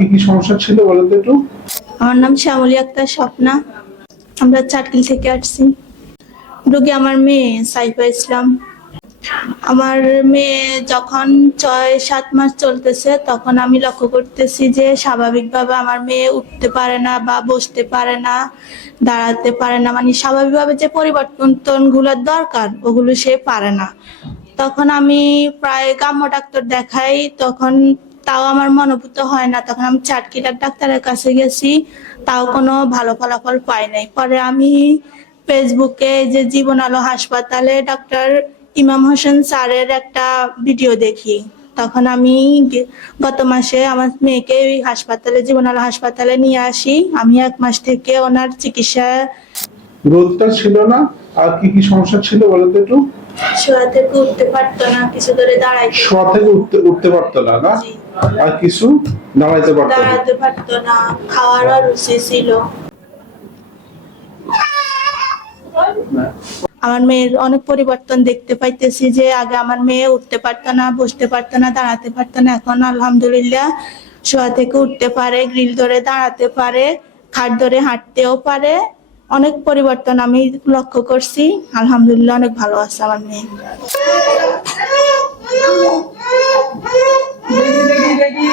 কি কি সমস্যা ছিল বলেন তো একটু? আমার নাম শ্যামলী আক্তার স্বপ্না। আমরা চাটকিল থেকে আসছি। রোগী আমার মেয়ে, সাইফা ইসলাম। আমার মেয়ে যখন ছয়, সাত মাস চলতেছে, তখন আমি লক্ষ্য করতেছি যে স্বাভাবিকভাবে আমার মেয়ে উঠতে পারে না বা বসতে পারে না, দাঁড়াতে পারে না। মানে স্বাভাবিকভাবে যে পরিবর্তন পরিবর্তনগুলোর দরকার, ওগুলো সে পারে না। তখন আমি প্রায় গ্রাম্য ডাক্তার দেখাই, তখন তাও আমার মনোভূত হয় না। তখন আমি চাটকিলার ডাক্তারের কাছে গেছি, তাও কোনো ভালো ফলাফল পাই নাই। পরে আমি ফেসবুকে যে জীবন আলো হাসপাতালে ডাক্তার ইমাম হোসেন স্যারের একটা ভিডিও দেখি। তখন আমি গত মাসে আমার মেয়েকে ওই হাসপাতালে জীবন আলো হাসপাতালে নিয়ে আসি। আমি এক মাস থেকে ওনার চিকিৎসা গ্রোথটা ছিল না আর কি কি সমস্যা ছিল বলেন তো একটু? শোয়া থেকে উঠতে পারতো না কিছু ধরে দাঁড়াইতে শোয়া থেকে উঠতে উঠতে পারতো না না? আর কিছু? দাঁড়াইতে পারতো দাঁড়াতে পারতো না খাওয়ারও রুচি ছিল। আমার মেয়ের অনেক পরিবর্তন দেখতে পাইতেছি যে আগে আমার মেয়ে উঠতে পারতো না বসতে পারতো না দাঁড়াতে পারতো না এখন আলহামদুলিল্লাহ শোয়া থেকে উঠতে পারে গ্রিল ধরে দাঁড়াতে পারে খাট ধরে হাঁটতেও পারে অনেক পরিবর্তন আমি লক্ষ্য করছি। আলহামদুলিল্লাহ অনেক ভালো আছে আমার মেয়ে। দেখি দেখি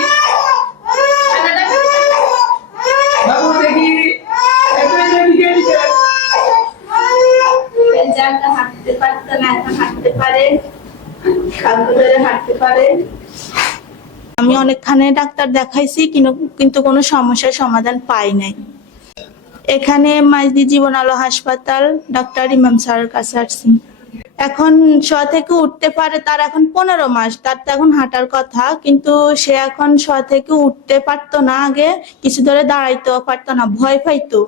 বাবু দেখি। এত দেখি দেখি পেঁচাটা হাঁটতে পারতো না এখন হাঁটতে পারে। ধরে হাঁটতে পারে। আমি অনেকখানে ডাক্তার দেখাইছি কিন্তু কিন্তু কোনো সমস্যার সমাধান পাই নাই। এখানে মাইজদি জীবন আলো হাসপাতাল, ডাক্তার ইমাম স্যারের কাছে আসছি। এখন শোয়া থেকে উঠতে পারে তার এখন পনেরো মাস, তার তো এখন হাঁটার কথা, কিন্তু সে এখন শোয়া থেকে উঠতে পারতো না আগে, কিছু ধরে দাঁড়াইতেও পারতো না, ভয় পাইতো।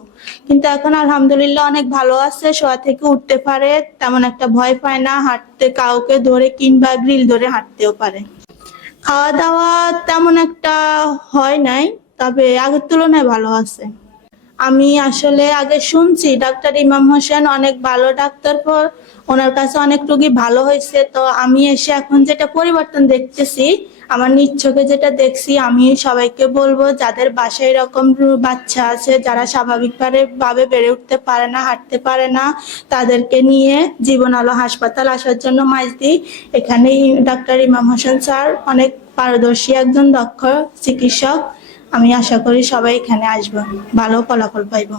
কিন্তু এখন আলহামদুলিল্লাহ অনেক ভালো আছে, শোয়া থেকে উঠতে পারে, তেমন একটা ভয় পায় না, হাঁটতে কাউকে ধরে কিংবা গ্রিল ধরে হাঁটতেও পারে। খাওয়া দাওয়া তেমন একটা হয় নাই, তবে আগের তুলনায় ভালো আছে। আমি আসলে আগে শুনছি, ডাক্তার ইমাম হোসেন অনেক ভালো ডাক্তার পর ওনার কাছে অনেক রোগী ভালো হয়েছে। তো আমি এসে এখন যেটা পরিবর্তন দেখতেছি, আমার চোখে যেটা দেখছি, আমি সবাইকে বলব যাদের বাসায় এরকম বাচ্চা আছে, যারা স্বাভাবিকভাবে ভাবে বেড়ে উঠতে পারে না, হাঁটতে পারে না, তাদেরকে নিয়ে জীবন আলো হাসপাতাল আসার জন্য মাইজদি এখানে ডাক্তার ইমাম হোসেন স্যার অনেক পারদর্শী একজন দক্ষ চিকিৎসক। আমি আশা করি সবাই এখানে আসব। ভালো ফলাফল পাইবো।